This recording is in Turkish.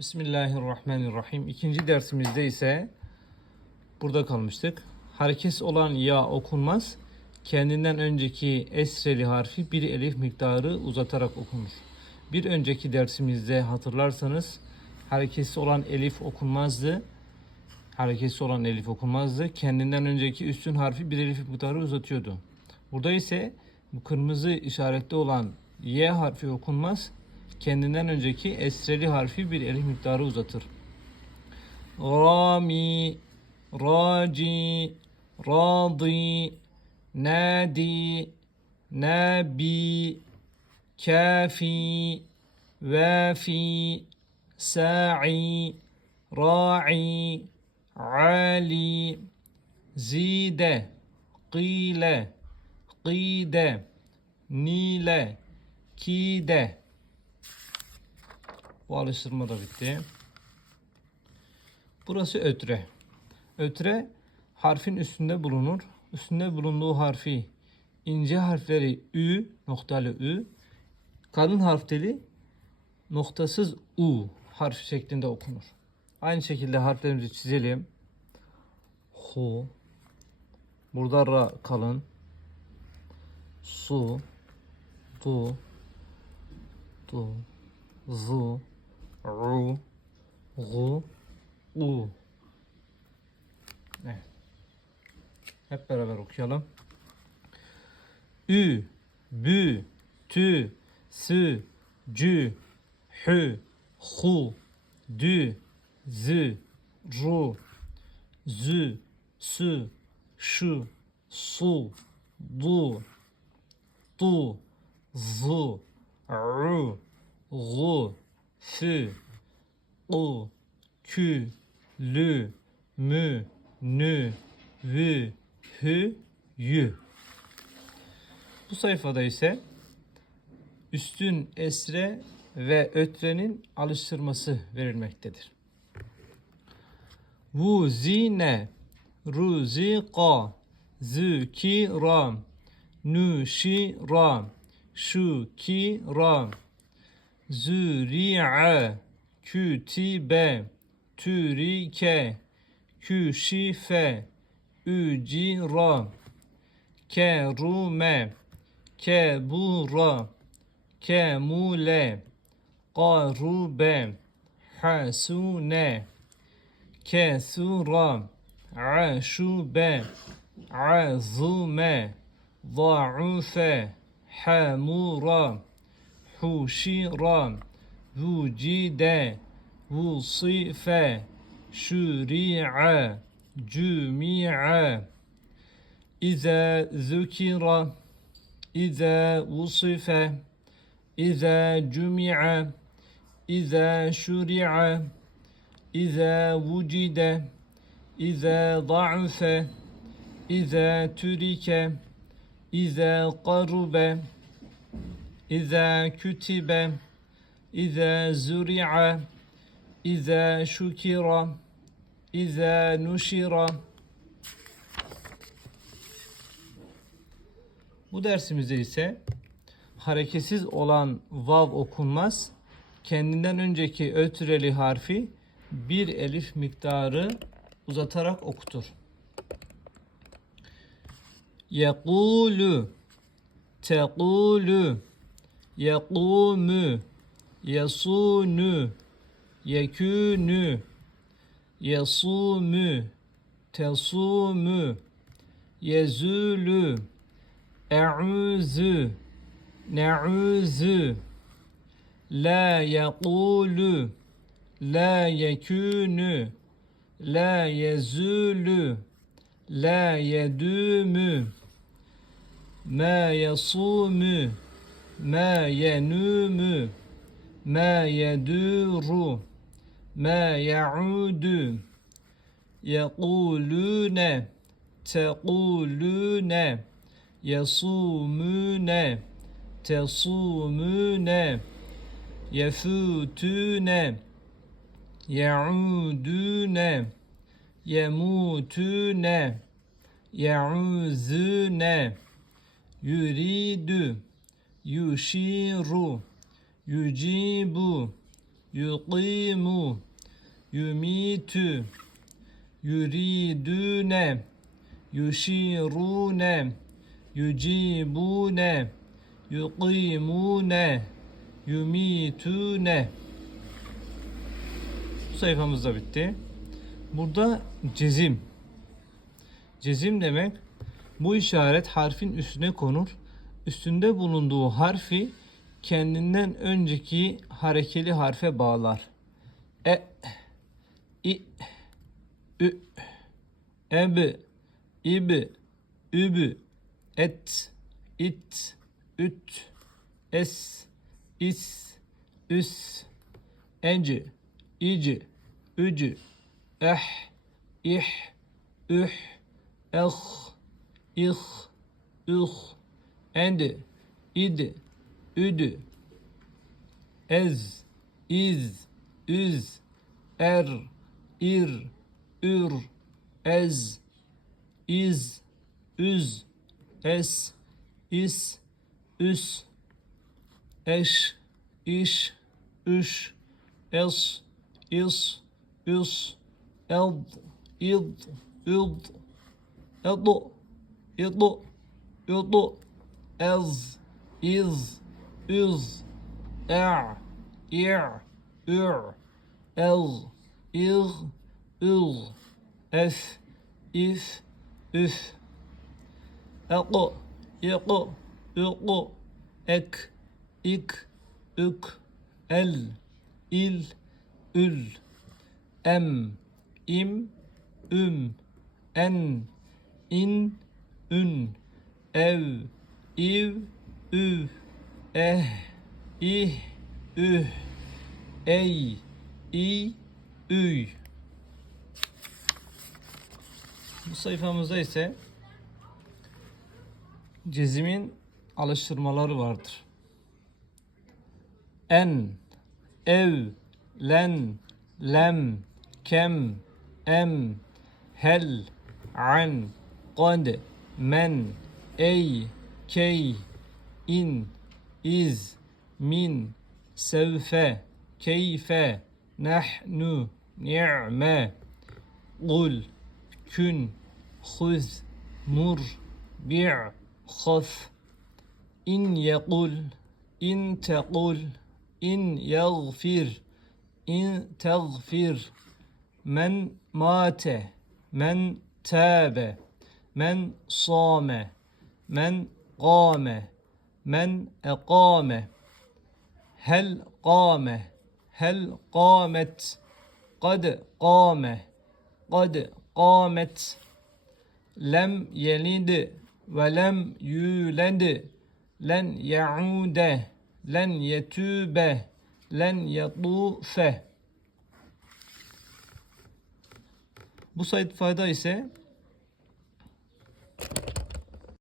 Bismillahirrahmanirrahim. İkinci dersimizde ise burada kalmıştık. Hareketsiz olan ya okunmaz. Kendinden önceki esreli harfi bir elif miktarı uzatarak okunur. Bir önceki dersimizde hatırlarsanız hareketsiz olan elif okunmazdı. Hareketsiz olan elif okunmazdı. Kendinden önceki üstün harfi bir elif miktarı uzatıyordu. Burada ise bu kırmızı işaretli olan y harfi okunmaz kendinden önceki esreli harfi bir elif miktarı uzatır. Rami, raci, radi, nadi, nabi, kafi, vafi, sa'i, ra'i, ali, zide, qile, qide, nile, kide. Bu alıştırma da bitti. Burası ötre. Ötre harfin üstünde bulunur. Üstünde bulunduğu harfi ince harfleri ü noktalı ü kalın harfleri noktasız u harfi şeklinde okunur. Aynı şekilde harflerimizi çizelim. Hu Burada ra kalın. Su Du Du Zu Ru Gu U. Hep beraber okuyalım. Ü Bü Tü Sü Cü Hü Hu Dü Zü Ru Zü Sü Şu Su Du Du Zu Ru Gu Fü U Kü Lü Mü Nü Vü Hü Yü Bu sayfada ise üstün esre ve ötrenin alıştırması verilmektedir. Vuzine Ruzika Zükiram Nuşiram Şukiram Züri'a Kütibe Türike Küşife Ücira Kerume Kebura Kemule Qarube Hasune Kesura Aşube Azume Za'ufe Hamura Huşira Vucide Vusife Şuri'a Cümi'a İze zükira İze vusife İze cümi'a İze şuri'a İze vucide İze da'fe İze türike İze qarube İza kütibe, İza zuri'a, İza şukira, İza nuşira. Bu dersimizde ise hareketsiz olan vav okunmaz. Kendinden önceki ötüreli harfi bir elif miktarı uzatarak okutur. Yekulu Tekulu yekûmü, yesûnü, yekûnü, yesûmü, tesûmü, yezûlü, e'ûzü, ne'ûzü, la yekûlü, la yekûnü, la yezûlü, la yedûmü, ma yasûmü, ma yenümü ma yeduru ma yaudu yekulune tekulune yesumune tesumune yefutune yaudune yemutune yauzune yuridu Yuşiru Yucibu Yuqimu Yumitu Yuridune Yuşirune Yucibune Yuqimune Yumitune Bu sayfamız da bitti. Burada cezim. Cezim demek bu işaret harfin üstüne konur Üstünde bulunduğu harfi kendinden önceki harekeli harfe bağlar. E, i, ü, eb, ib, übü, et, it, üt, es, is, üs, ence, ici, ücü, eh, ih, üh, eh, ih, üh, endi, id, üdü, ez, iz, üz, er, ir, ür, ez, iz, üz, es, is, üs, eş, iş, üş, es, is, üs, eld, id, üd, edu, idu, yudu, ez, iz, üz, er, ir, ür, el, ir, ül, es, is, üs, eku, yeku, yuku, ek, ik, ük, el, il, ül, em, im, üm, en, in, ün, ev, iv, üv, eh, ih, üh, ey, i, üy. Bu sayfamızda ise cezimin alıştırmaları vardır. En, ev, len, lem, kem, em, hel, an, qad, men, ey, كي إن إذ من سوف كيف نحن نعم قل كن خذ مر بع خف. إن يقول إن تقول إن يغفر إن تغفر. من مات من تاب من صام من قام من أقام هل قام هل قامت قد قام قد قامت لم يلد ولم يولد لن يعود لن يتوب لن يطوف Bu sayfada ise